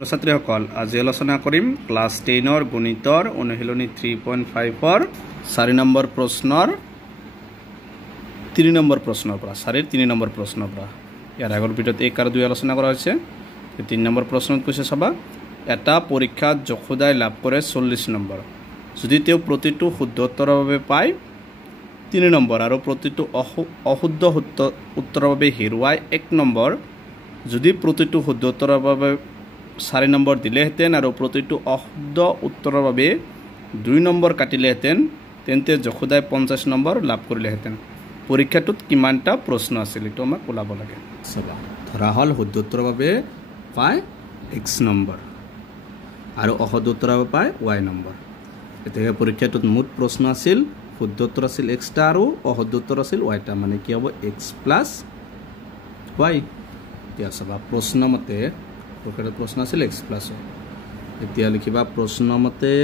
ছাত্ৰীসকল আজি আলোচনা কৰিম ক্লাছ 10ৰ গণিতৰ অনুশীলনী 3.5ৰ 4 নম্বৰ প্ৰশ্নৰ 3 নম্বৰ প্ৰশ্নৰ পৰা 3 নম্বৰ প্ৰশ্নৰ পৰা ইয়াৰ আগৰ ভিডিঅ'ত 1 আৰু 2 আলোচনা কৰা হৈছে 3 নম্বৰ প্ৰশ্নত কৈছে চাবা এটা পৰীক্ষাত যশোদাই লাভ কৰে 40 নম্বৰ যদি তেওঁ প্ৰতিটো শুদ্ধ উত্তৰৰ বাবে পায় 3 নম্বৰ আৰু প্ৰতিটো অশুদ্ধ উত্তৰৰ বাবে হেৰুৱাই 1 নম্বৰ যদি প্ৰতিটো শুদ্ধ উত্তৰৰ বাবে 4 নম্বৰ দিলেহেঁতেন আৰু প্ৰতিটো অশুদ্ধ উত্তৰৰ বাবে 2 নম্বৰ কাটিলেহেঁতেন তেন্তে যশোদাই 50 নম্বৰ লাভ কৰিলেহেঁতেন পৰীক্ষাটোত কিমানটা প্ৰশ্ন আছিল এটো আমাক ওলাব লাগে চাবা ধৰা হল শুদ্ধ উত্তৰৰ বাবে পায় x নম্বৰ আৰু অশুদ্ধ উত্তৰৰ বাবে পায় y নম্বৰ এতেকে পৰীক্ষাটোত মুঠ প্ৰশ্ন আছিল শুদ্ধ উত্তৰ আছিল x টা আৰু অশুদ্ধ উত্তৰ আছিল y টা মানে কি হ'ব x + y এতিয়া চাবা প্ৰশ্ন মতে প্ৰশ্ন আছিল x + y এতিয়া লিখিবা প্ৰশ্ন মতে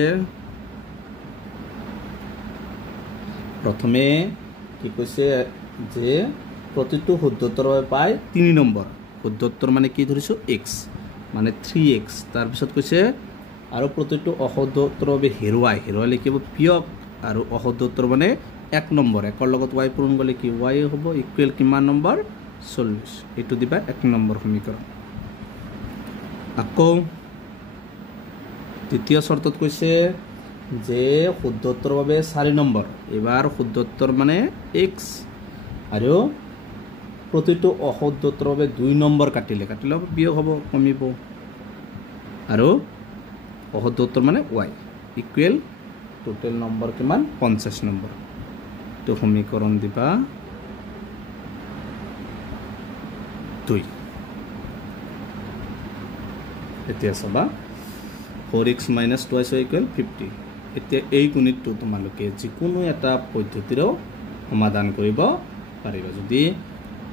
প্ৰথমে কি কৈছে যে প্ৰতিটো শুদ্ধ উত্তৰৰ বাবে পায় 3 নম্বৰ শুদ্ধ উত্তৰ মানে কি ধৰিছো x মানে 3x তাৰ পিছত কৈছে আৰু প্ৰতিটো অশুদ্ধ উত্তৰৰ বাবে হেৰুৱাই লিখিব বিয়োগ আৰু অশুদ্ধ উত্তৰ মানে 1 নম্বৰ একৰ লগত y পূৰণ কৰিলে কি y হ'ব ইকুৱেল কিমান নম্বৰ 40 এটো দিবা 1 নম্বৰ সমীকৰণ আকৌ দ্বিতীয় শৰ্তত কৈছে যে শুদ্ধ উত্তৰৰ বাবে 4 নম্বৰ এবাৰ শুদ্ধ উত্তৰ মানে x আৰু প্ৰতিটো অশুদ্ধ উত্তৰৰ বাবে 2 নম্বৰ কাটিলে বিয়োগ হ'ব কমিব আৰু অশুদ্ধ উত্তৰ মানে y ইকুৱেল টোটাল নম্বৰ কিমান 50 নম্বৰ তো সমীকৰণ দিবা 2 এতিয়া চাবা 4x - 2y = 50 এতিয়া এই গণিতটো তোমালোকে যিকোনো এটা পদ্ধতিৰে সমাধান কৰিব পাৰিবা যদি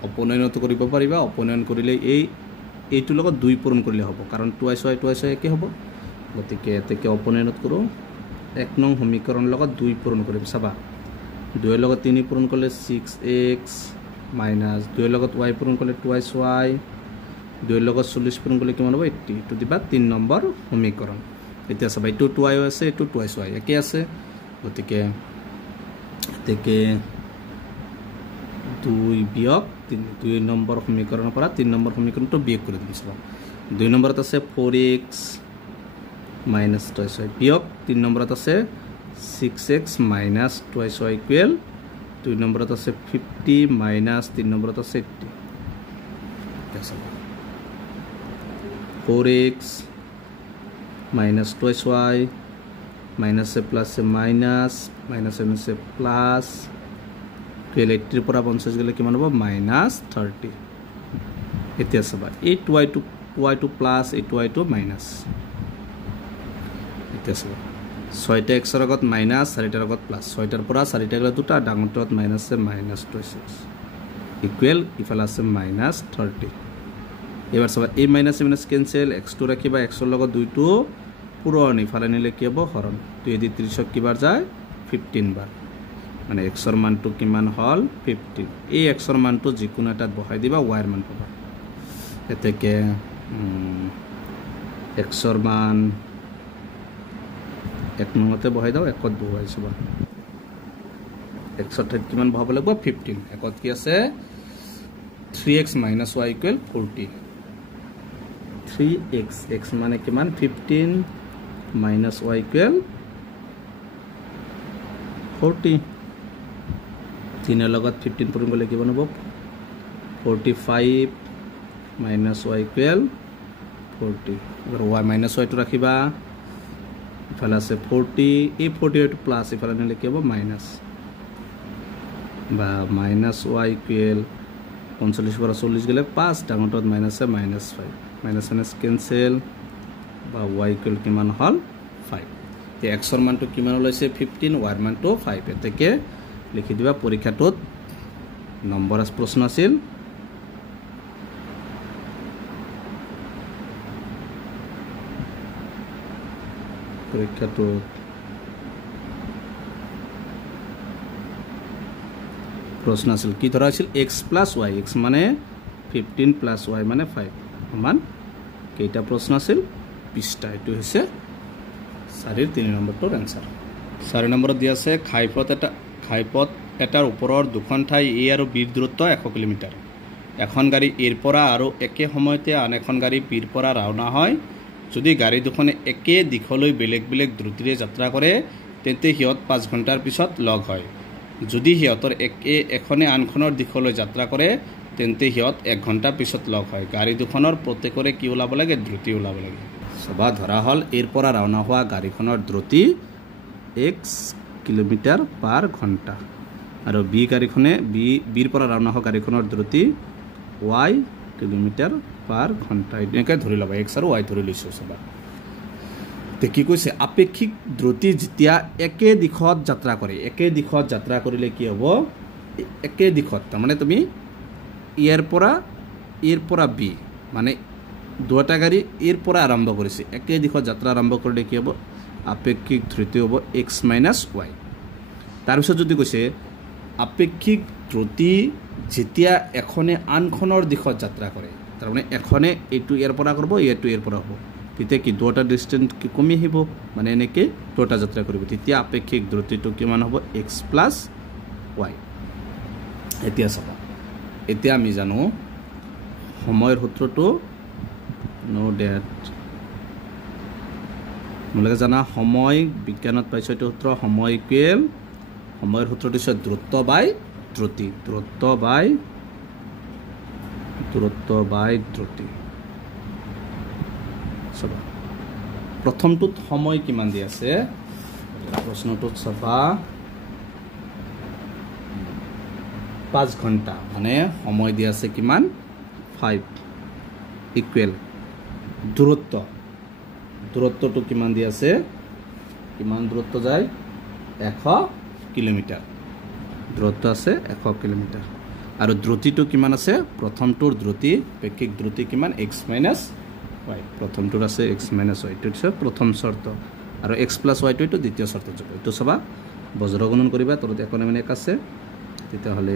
অপনয়নত কৰিব পাৰিবা অপনয়ন কৰিলে এইটো লগত 2 পূৰণ কৰিলে হ'ব কাৰণ 2y একে হ'ব গতিকে এতেকে অপনয়নত কৰো 1 নং সমীকৰণ লগত 2 পূৰণ কৰিম চাবা 2 ৰ লগত 3 পূৰণ কৰিলে 6x - 2 ৰ লগত y পূৰণ কৰিলে 2y 2 ৰ লগত 40 পূৰণ কৰিলে কিমান হ'ব 80 এটো দিবা 3 নম্বৰ সমীকৰণ এতিয়া চাবা এটো 2y আছে এটো 2y একে আছে গতিকে এতেকে 2 বিয়োগ 2 নম্বৰ সমীকৰণৰ পৰা 3 নম্বৰ সমীকৰণটো বিয়োগ কৰি দিম চাবা 2 নম্বৰত আছে 4x - 2y বিয়োগ 3 নম্বৰত আছে 6x - 2y ইকুৱেল 2 নম্বৰত আছে 50 - 3 নম্বৰত আছে 80 এতিয়া চাবা 4x - 2y minus a plus a minus a plus 80 পৰা 50 গলে কিমান হ'ব -30 এতিয়া চাবা এই 2y2 প্লাস এই 2y2 মাইনাস এতিয়া চাবা 6টা x ৰ আগত মাইনাস 4টাৰ আগত প্লাস 6টাৰ পৰা 4টা গলে দুটা ডাঙৰটোত মাইনাস আছে -26 ইকুৱেল ইফালে আছে -30 এবাৰ চাবা এই মাইনাস ক্যান্সেল x2 ৰাখিবা x ৰ লগত 2 টো পূৰণ ইফালে নিলে কি হ'ব হৰণ 2 দি 30 কিবাৰ যায় 15 বাৰ মানে x ৰ মানটো কিমান হল 15 এই x ৰ মানটো যিকোনো এটাত বহাই দিবা y ৰ মান পাবা এতেকে x ৰ মান 1 নংতে বহাই দাও 1ত বহাই চাবা x ৰ ঠাইত কিমান বহাব লাগিব 15 1ত কি আছে 3x - y = 40 3x x মানে কিমান 15 - y = 40 3 ৰ লগত 15 পূৰণ কৰিলে কিমান হ'ব 45 - y = 40 আৰু y - y টো ৰাখিবা ইফালে আছে 40 এই 40 টো প্লাস ইফালে নিলে কি হ'ব মাইনাস বা -y = 45 পৰা 40 গলে 5 ডাঙৰটোত মাইনাস আছে -5 মাইনাস ক্যান্সেল বা y = কিমান হল 5 তে x ৰ মানটো কিমান ওলাইছে 15 y ৰ মানটো 5 এতেকে লিখি দিবা পৰীক্ষাটোত নম্বৰ প্ৰশ্ন আছিল পৰীক্ষাটোত প্ৰশ্ন আছিল কি ধৰা আছিল x + y x মানে 15 + y মানে 5 সমান কেইটা প্ৰশ্ন আছিল পৃষ্ঠা এইটো হৈছে 4 3 নম্বৰটোৰ এনসাৰ 4 নম্বৰত দিয়া আছে ঘাইপথ এটাৰ ওপৰৰ দুখন ঠাই এ আৰু বিৰ দূৰত্ব 100 কিলোমিটাৰ এখন গাড়ী এৰ পৰা আৰু একে সময়তে আন এখন গাড়ী বিৰ পৰা ৰাওনা হয় যদি গাড়ী দুখনে একে দিশলৈ বেলেগ বেলেগ দ্ৰুতিৰে যাত্ৰা কৰে তেন্তে হিয়ত 5 ঘণ্টাৰ পিছত লগ হয় যদি হিয়তৰ এখনে আনখনৰ দিশলৈ যাত্ৰা কৰে তেন্তে হিয়ত 1 ঘণ্টা পিছত লগ হয় গাড়ী দুখনৰ প্ৰত্যেকৰে কি ওলাব লাগে দ্ৰুতি ওলাব লাগে সবা ধৰা হল এৰ পৰা ৰাওনা হোৱা গাড়ীখনৰ দ্ৰুতি x কিলোমিটাৰ পাৰ ঘণ্টা আৰু বি গাড়ীখনে বিৰ পৰা ৰাওনা হোৱা গাড়ীখনৰ দ্ৰুতি y কিলোমিটাৰ পাৰ ঘণ্টা এনেকৈ ধৰি ল'বা x আৰু y ধৰি লৈছোঁ সবা তে কি কৈছে আপেক্ষিক দ্ৰুতি যেতিয়া একে দিশত যাত্ৰা কৰে একে দিশত যাত্ৰা কৰিলে কি হ'ব একে দিশত তাৰমানে তুমি এৰ পৰা বি মানে দুটা গাড়ী এৰ পৰা আৰম্ভ কৰিছে একে দিশত যাত্ৰা আৰম্ভ কৰিলে কি হ'ব আপেক্ষিক দ্ৰুতি হ'ব x - y তাৰপিছত যদি কৈছে আপেক্ষিক দ্ৰুতি যেতিয়া এখনে আনখনৰ দিশত যাত্ৰা কৰে তাৰমানে এখনে এইটো এৰ পৰা কৰিব এইটো এৰ পৰা হ'ব তেতিয়া কি দুটা ডিস্টেন্স কি কমি আহিব মানে এনেকৈ দুটা যাত্ৰা কৰিব তেতিয়া আপেক্ষিক দ্ৰুতিটো কিমান হ'ব x + y এতিয়া চাবা এতিয়া আমি জানো সময়ৰ সূত্ৰটো নো ডেট তোমালোকে জানা সময় বিজ্ঞানত পাইছো এইটো সূত্ৰ সময় ইকুৱেল সময়ৰ সূত্ৰটো হৈছে দ্ৰুত বাই দ্ৰুতি চাবা প্ৰথমটোত সময় কিমান দি আছে প্ৰশ্নটোত চাবা 5 ঘণ্টা মানে সময় দি আছে কিমান 5 ইকুৱেল দূৰত্বটো কিমান দি আছে কিমান দূৰত্ব যায় 100 কিলোমিটাৰ দূৰত্ব আছে 100 কিলোমিটাৰ আৰু দ্ৰুতিটো কিমান আছে প্ৰথমটোৰ দ্ৰুতি আপেক্ষিক দ্ৰুতি কিমান x - y প্ৰথমটোৰ আছে x - y এইটো হৈছে প্ৰথম শৰ্ত আৰু x + y টো দ্বিতীয় শৰ্ত যাব এইটো চাবা বজ্ৰগণন কৰিবা তলত একনে মানে 1 আছে তেতিয়া হলে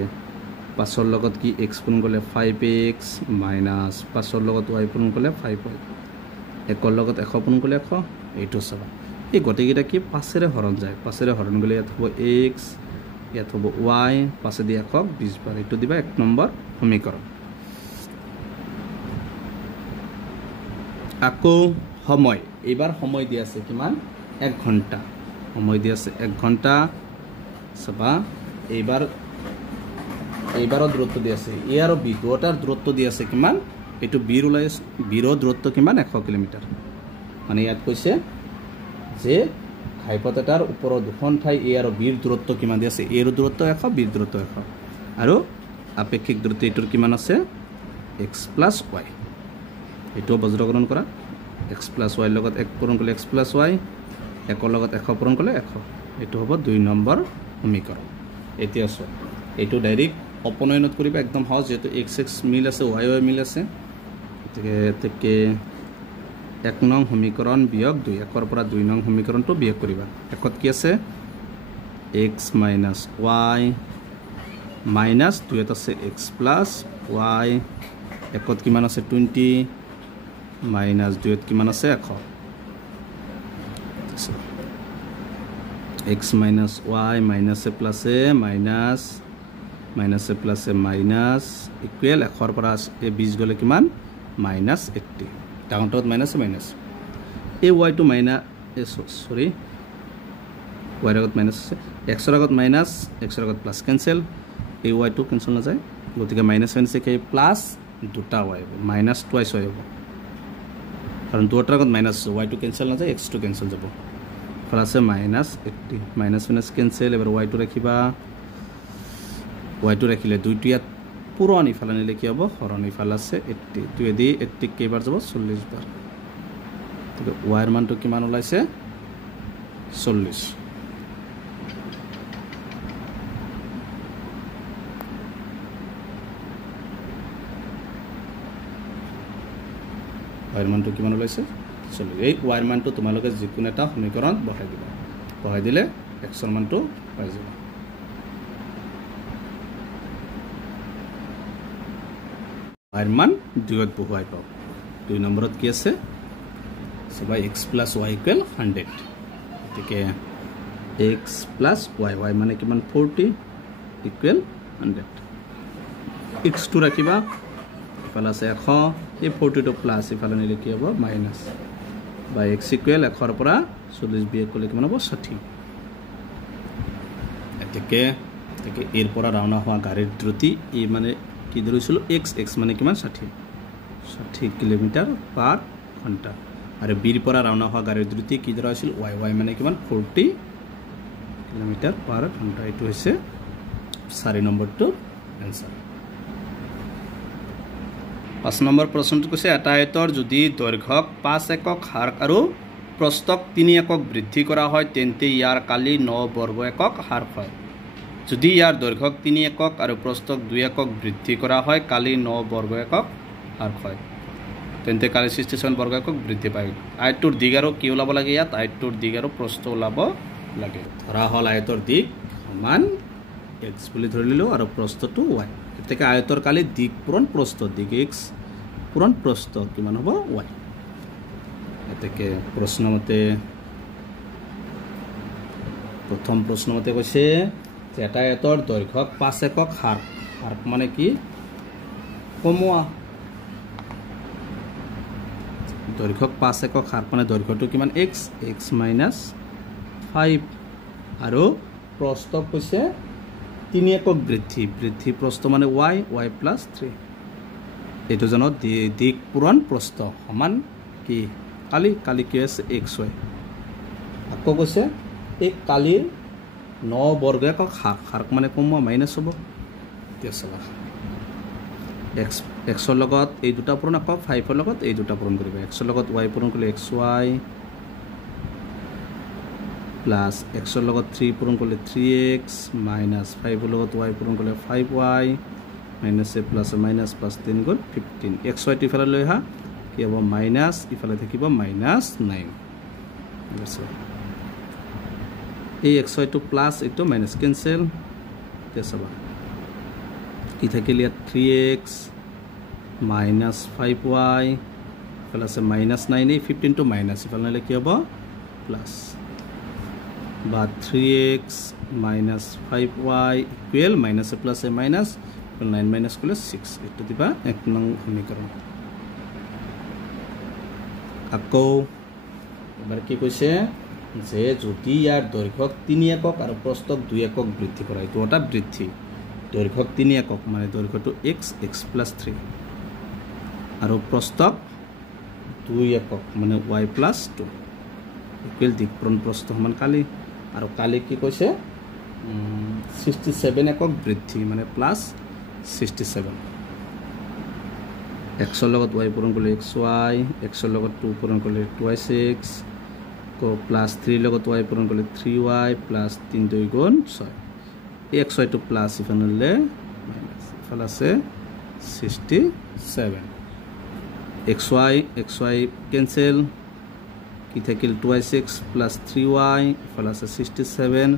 5ৰ লগত কি x পূৰণ কৰিলে 5x মাইনাস 5ৰ লগত y পূৰণ কৰিলে 5y 1ৰ লগত 100 পূৰণ কৰিলে 100 এইটো চাবা এই গটেকিটা কি 5ৰে হৰণ যায় 5ৰে হৰণ গলে ইয়াত হ'ব x ইয়াত হ'ব y 5 দি 100 20 বাৰ এইটো দিবা 1 নম্বৰ সমীকৰণ আকৌ সময় এইবাৰ সময় দি আছে কিমান 1 ঘণ্টা সময় দি আছে 1 ঘণ্টা চাবা এইবাৰৰ দূৰত্ব দি আছে এ আৰু বি দুটাৰ দূৰত্ব দি আছে কিমান এটো বিৰ ওলাই বিৰ দূৰত্ব কিমান 100 কিলোমিটাৰ মানে ইয়াত কৈছে যে ঘাইপথ এটাৰ ওপৰৰ দুখন ঠাই এ আৰু বিৰ দূৰত্ব কিমান দি আছে এৰ দূৰত্ব 100 বিৰ দূৰত্ব 100 আৰু আপেক্ষিক দূৰত্ব এটোৰ কিমান আছে x + y এটো বজ্ৰকৰণ কৰা x + y লগত 1 পূৰণ কৰিলে x + y 1ৰ লগত 100 পূৰণ কৰিলে 100 এটো হ'ব 2 নম্বৰ সমীকৰণ এতিয়া চোৱা এটো ডাইৰেক্ট অপনয়নত কৰিবা একদম সহজ যেটো x মিল আছে y মিল আছে তেকে 1 নং সমীকৰণ বিয়োগ 2 1ৰ পৰা 2 নং সমীকৰণটো বিয়োগ কৰিবা একত কি আছে x - y মাইনাস 2 আছে x + y একত কিমান আছে 20 মাইনাস 2 কিমান আছে 100 x - y মাইনাস এ প্লাস এ মাইনাস মাইনাস এ প্লাস এ মাইনাস ইকুৱেল 1ৰ পৰা এ 20 গলে কিমান মাইনাস 80 ডাউনটোত মাইনাস মাইনাস এ y টু মাইনাস সৰি y ৰ আগত মাইনাস আছে x ৰ আগত মাইনাস x ৰ আগত প্লাস কেনসেল এ y টু কেনসেল না যায় গতিকে মাইনাস মাইনাস কে প্লাস দুটা y মাইনাস টুৱাইস হয় হ'ব কাৰণ দুটাৰ আগত মাইনাস y টু কেনসেল না যায় x টু কেনসেল যাব plus minus 80 minus minus cancel এবাৰ y টু ৰাখিবা y টু ৰাখিলে দুইটো ইয়াত পুৰণ ইফালে নিলে কি হ'ব হৰণ ইফালে আছে 80 2 দি 80 কেইবাৰ যাব 40 বাৰ তো y ৰ মানটো কিমান ওলাইছে 40 y ৰ মানটো কিমান ওলাইছে 40 এই y ৰ মানটো তোমালোকে যিকোনো এটা সমীকৰণত বহাই দিবা বহাই দিলে x ৰ মানটো পাই যাবা y ৰ মান 2ত বহুৱাই পাও 2 নম্বৰত কি আছে বা x plus y equal 100 গতিকে x plus y y মানে কিমান 40 equal 100 x2 ৰাখিবা ইফালে আছে 100 এই 42 প্লাস ইফালে নিলে কি হ'ব মাইনাস বা x equal 100 ৰ পৰা 40 বিয়োগ কৰিলে কিমান হ'ব 60 এতেকে এৰ পৰা ৰাওনা হোৱা গাড়ীৰ দ্ৰুতি এই মানে কি ধৰিছিল x মানে কিমান 60 কিলোমিটাৰ পাৰ ঘণ্টা আৰু বিৰ পৰা ৰাওনা হোৱা গাড়ীৰ দ্ৰুতি কি ধৰা আছিল y মানে কিমান 40 কিলোমিটাৰ পাৰ ঘণ্টা এটো হৈছে 4 নম্বৰটো आंसर 5 নম্বৰ প্ৰশ্নটো কৈছে এটা আয়তৰ যদি দৈৰ্ঘ্যক 5 একক হাৰ্ক আৰু প্ৰস্থক 3 একক বৃদ্ধি কৰা হয় তেন্তে ইয়াৰ কালি 9 বৰ্গ একক হাৰ্ক হয় যদি ইয়াৰ দৈৰ্ঘ্যক 3 একক আৰু প্ৰস্থক 2 একক বৃদ্ধি কৰা হয় কালি 9 বৰ্গ একক হাৰ্ক হয় তেন্তে কালি 67 বৰ্গ একক বৃদ্ধি পায় আয়তৰ দিগ আৰু কি ওলাব লাগে ইয়াত আয়তৰ দিগ আৰু প্ৰস্থ ওলাব লাগে ধৰা হল আয়তৰ দিগ সমান x বুলি ধৰি লিলো আৰু প্ৰস্থটো y এতেকে আয়তৰ কালি দিগ পূৰণ প্ৰস্থ দিগ x পূৰণ প্ৰস্থ কিমান হ'ব y এতেকে প্ৰশ্নমতে প্ৰথম প্ৰশ্নমতে কৈছে যে এটা আয়তৰ দৈৰ্ঘ্যক 5 একক হাৰ্ক মানে কি কমোৱা দৈৰ্ঘ্যক 5 একক হাৰ্ক মানে দৈৰ্ঘ্যটো কিমান x minus 5 আৰু প্ৰস্থ কৈছে 3 একক বৃদ্ধি প্ৰস্থ মানে y plus 3 এটো জানো দিক পূৰণ প্ৰস্থ সমান কি কালি কি আছে xy আকৌ কৈছে এই কালিৰ 9 বৰ্গ একক হাৰ্ক মানে কমোৱা মাইনাস হ'ব এতিয়া চাবা x ৰ লগত এই দুটা পূৰণ আকৌ 5 ৰ লগত এই দুটা পূৰণ কৰিবা x ৰ লগত y পূৰণ কৰিলে xy plus x ৰ লগত 3 পূৰণ কৰিলে 3x minus 5 ৰ লগত y পূৰণ কৰিলে 5y minus a plus a minus plus 3 গুণ 15 xy টো ইফালে লৈ আহা কি হ'ব মাইনাস ইফালে থাকিব minus 9 এই xy টো প্লাস এটো মাইনাস ক্যান্সেল তেছবা কি থাকিল ইয়াত 3x minus 5y plus a minus 9 এই 15 টো মাইনাস ইফালে নিলে কি হ'ব প্লাস বা 3x minus 5y equal minus a plus a minus 9 minus করলে 6 এটো দিবা এক নং সমীকরণ আকৌ এবাৰ কি কৈছে যে যদি ইয়াৰ দৈৰ্ঘ্যক 3 একক আৰু প্ৰস্থক 2 একক বৃদ্ধি কৰা এটো এটা বৃদ্ধি দৈৰ্ঘ্যক 3 একক মানে দৈৰ্ঘ্যটো x plus 3 আৰু প্ৰস্থক 2 একক মানে y plus 2 equal দিক পূৰণ প্ৰস্থ সমান কালি আৰু কালি কি কৈছে 67 একক বৃদ্ধি মানে প্লাস 67 x ৰ লগত y পূৰণ কৰিলে xy x ৰ লগত 2 পূৰণ কৰিলে 2y6 কো প্লাস 3 লগত y পূৰণ কৰিলে 3y প্লাস 3 2 গুণ 6 xy টো প্লাস ইফালে মাইনাস ইফালে আছে 67 xy ক্যান্সেল কি থাকিল 2y6 plus 3y ইফালে আছে 67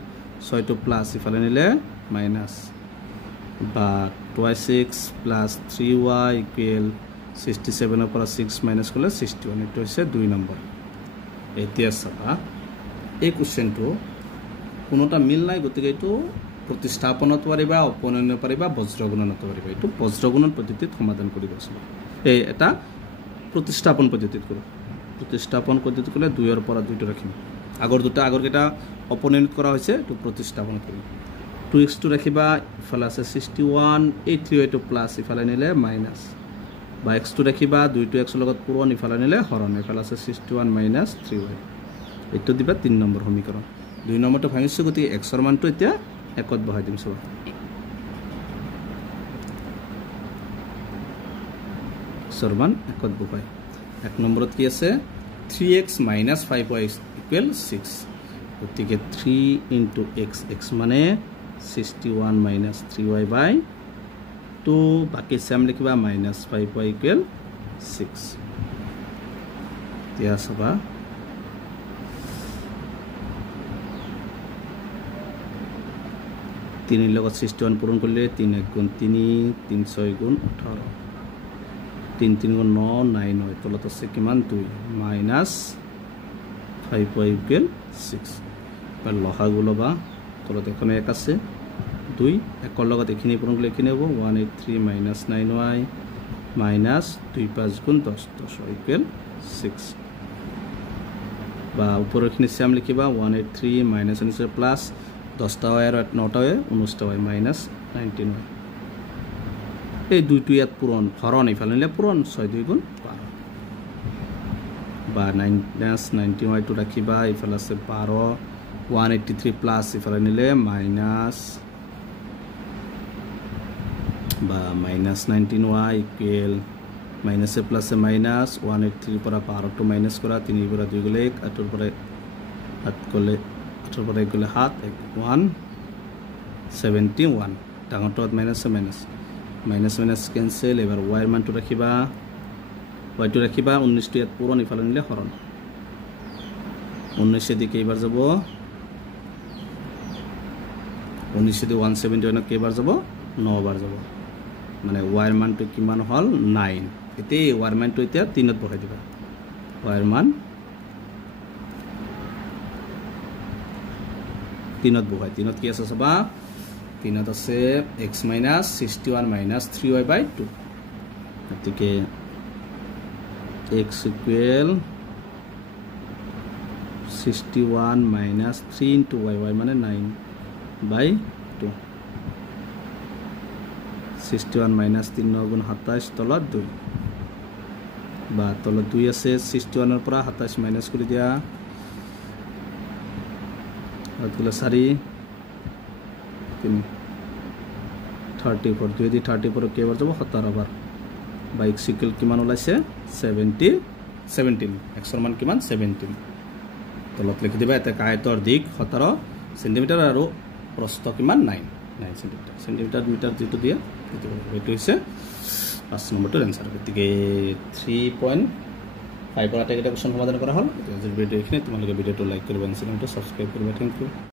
6 টো প্লাস ইফালে নিলে মাইনাস বা 2y6 plus 3y equal 67 এর পৰা 6 মাইনাস কৰলে 61 এটো হৈছে 2 নম্বৰ এতিয়া চাবা এই কোশ্চেনটো কোনোটা মিল নাই গতিকে এটো প্ৰতিস্থাপনত পাৰিবা অপনয়ন পাৰিবা বজ্ৰগুণনত পাৰিবা এটো বজ্ৰগুণন পদ্ধতিত সমাধান কৰিব আছে এই এটা প্ৰতিস্থাপন পদ্ধতিত কৰিব প্ৰতিস্থাপন পদ্ধতি কৰিলে 2 এৰ পৰা 2 টো ৰাখিম আগৰ কেটা অপনয়ন কৰা হৈছে এটো প্ৰতিস্থাপন কৰিম 2x টো ৰাখিবা ইফালে আছে 61 এই 3y টো প্লাস ইফালে নিলে মাইনাস বা x টো ৰাখিবা 2 টো x ৰ লগত পূৰণ ইফালে নিলে হৰণ ইফালে আছে 61 minus 3y এটো দিবা 3 নম্বৰ সমীকৰণ 2 নম্বৰটো ভাঙিছো গতিকে x ৰ মানটো এতিয়া একত বহাই দিম সব x ৰ মান একত বহাই এক নম্বৰত কি আছে 3x minus 5y equal 6 গতিকে 3 into x মানে 61 minus 3y by 2 বাকি সেম লিখিবা minus 5y equal 6 দিয়া সবা 3 লগত 61 পূরণ করলে 3 1 গুণ 3 3 6 গুণ 18 3 3 গুণ 9 9 9 তলত আছে কিমান 2 minus 5y ইকুৱেল 6 এবাৰ লসাগু ল'বা তলত এখন 1 আছে 2 1ৰ লগত এইখিনি পূৰণ কৰিলে কিনে হ'ব 183 minus 9y minus 2 5 গুণ 10 10y ইকুৱেল 6 বা উপৰখিনি সেম লিখিবা 183 minus নিচে প্লাস 10টা y আৰু 9টা y 19টা y minus 19y এই দুইটো ইয়াত পূৰণ হৰণ ইফালে নিলে পূৰণ 6 2 গুণ 12 বা minus 90y টো ৰাখিবা ইফালে আছে 12 183 প্লাস ইফালে নিলে মাইনাস বা minus 19y ইকুৱেল মাইনাস এ প্লাস এ মাইনাস 183 পৰা 12 টো মাইনাস কৰা 3 পৰা 2 গলে 1 8 পৰা 7 গলে 8 পৰা 1 গলে 7 1 71 ডাঙৰটোত মাইনাস এ মাইনাস মাইনাস মাইনাস ক্যান্সেল এবাৰ y এৰ মানটো ৰাখিবা y টো ৰাখিবা 19 টো ইয়াত পূৰণ ইফালে নিলে হৰণ 19 দি কেইবাৰ যাব 19 দি 171 কেইবাৰ যাব 9 বাৰ যাব মানে y এর মানটো কিমান হল 9 এতে y এর মানটো এতিয়া 3 ত বহাই দিবা y এর মান 3 ত বহাই 3 ত কি আছে সবা 3 ত আছে x - 61 - 3y/2 এতিকে x equal 61 - 3 into y মানে 9/2 61 - 3 9 গুণ 27 তলত 2 বা তলত 2 আছে 61 এর পৰা 27 মাইনাস কৰি দিয়া আতলে 4 3 34 2 দি 34 কেবাৰ যাব 17 বাৰ বা x ইকুৱেল কিমান ওলাইছে 17 x এৰ মান কিমান 17 তলত লিখি দিবা এটা কায়তৰ দিক 17 সেন্টিমিটাৰ আৰু প্ৰস্থ কিমান 9 সেন্টিমিটাৰ সেন্টিমিটাৰ মিটাৰ যেটো দিয়া এটো হৈছে 5 নম্বৰটো आंसर গতিকে 3.5 পৰা এটা কোৱেশ্চন সমাধান কৰা হল যদি ভিডিও এখিনি তোমালোকে ভিডিওটো লাইক কৰিবা চেনেলটো সাবস্ক্ৰাইব কৰিবা থ্যাংক ইউ